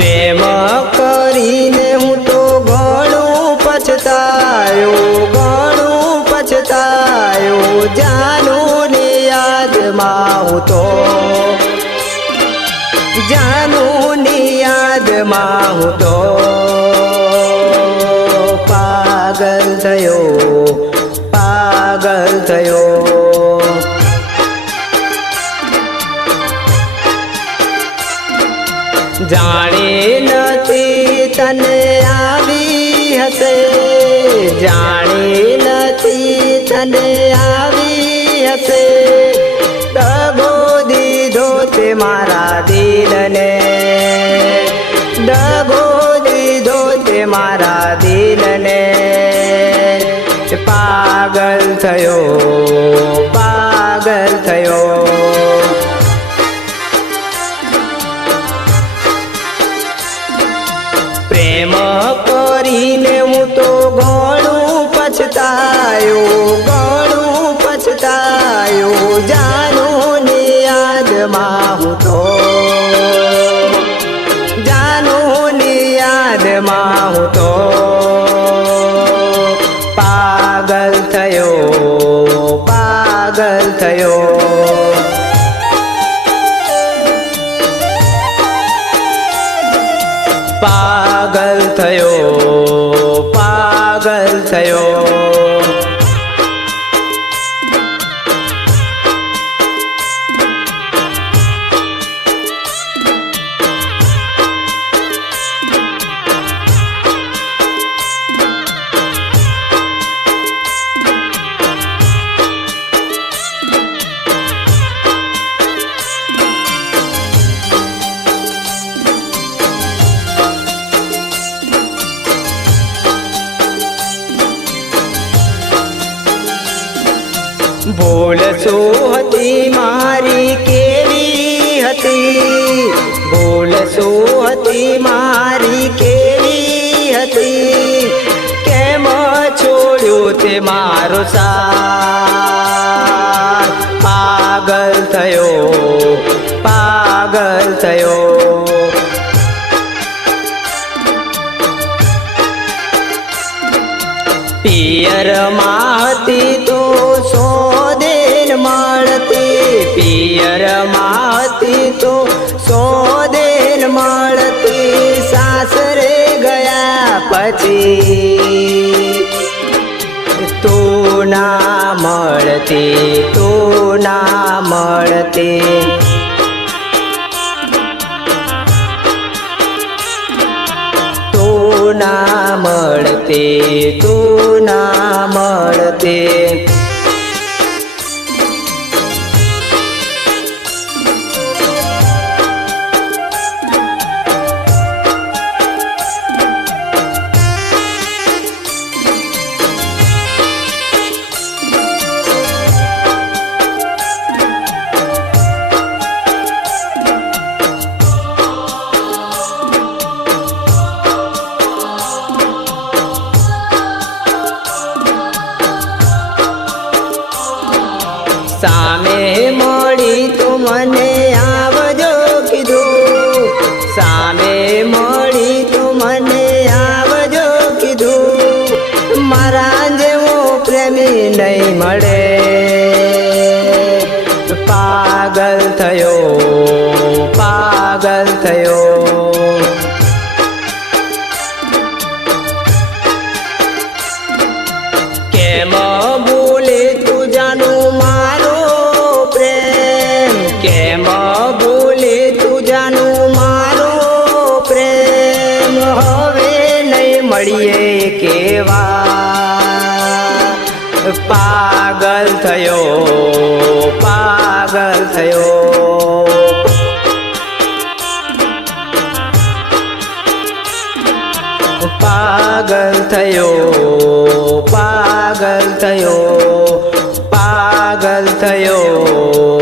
પ્રેમ કરીને હું તો ઘણું પછતાયો જાનું ને યાદમાં હું તો જાનું ની યાદમાં હું તો પાગલ થયો જાણી નથી તને આવી હશે જાણી નથી તને આવી હશે દગો દીધો તે મારા દિલને દગો દીધો તે મારા દિલને પાગલ થયો પ્રેમ કરીને હું તો ઘણું પછતાયો જાનું ને યાદમાં હું તો જાનું ને યાદમાં હું તો પાગલ થયો પાગલ થયો ભૂલ શું હતી મારી કેવી હતી ભૂલ શું હતી મારી કેવી હતી કેમ છોડ્યું તે મારો સાથ પાગલ થયો પિયરમાં હતી તો સોદેન મળતી પિયરમાં હતી તો સોદેન મળતી સાસરે ગયા પછી તું ના મળતી તું ના મળતી સામે મળી તો મને આવજો કીધું સામે મળી તો મને આવજો કીધું મારા જેવો પ્રેમી નહીં મળે પાગલ થયો કેમ બોલે તું જાનું કેમ બોલે તું જાનું મારો પ્રેમ હવે નહીં મળીએ કેવા પાગલ થયો પાગલ થયો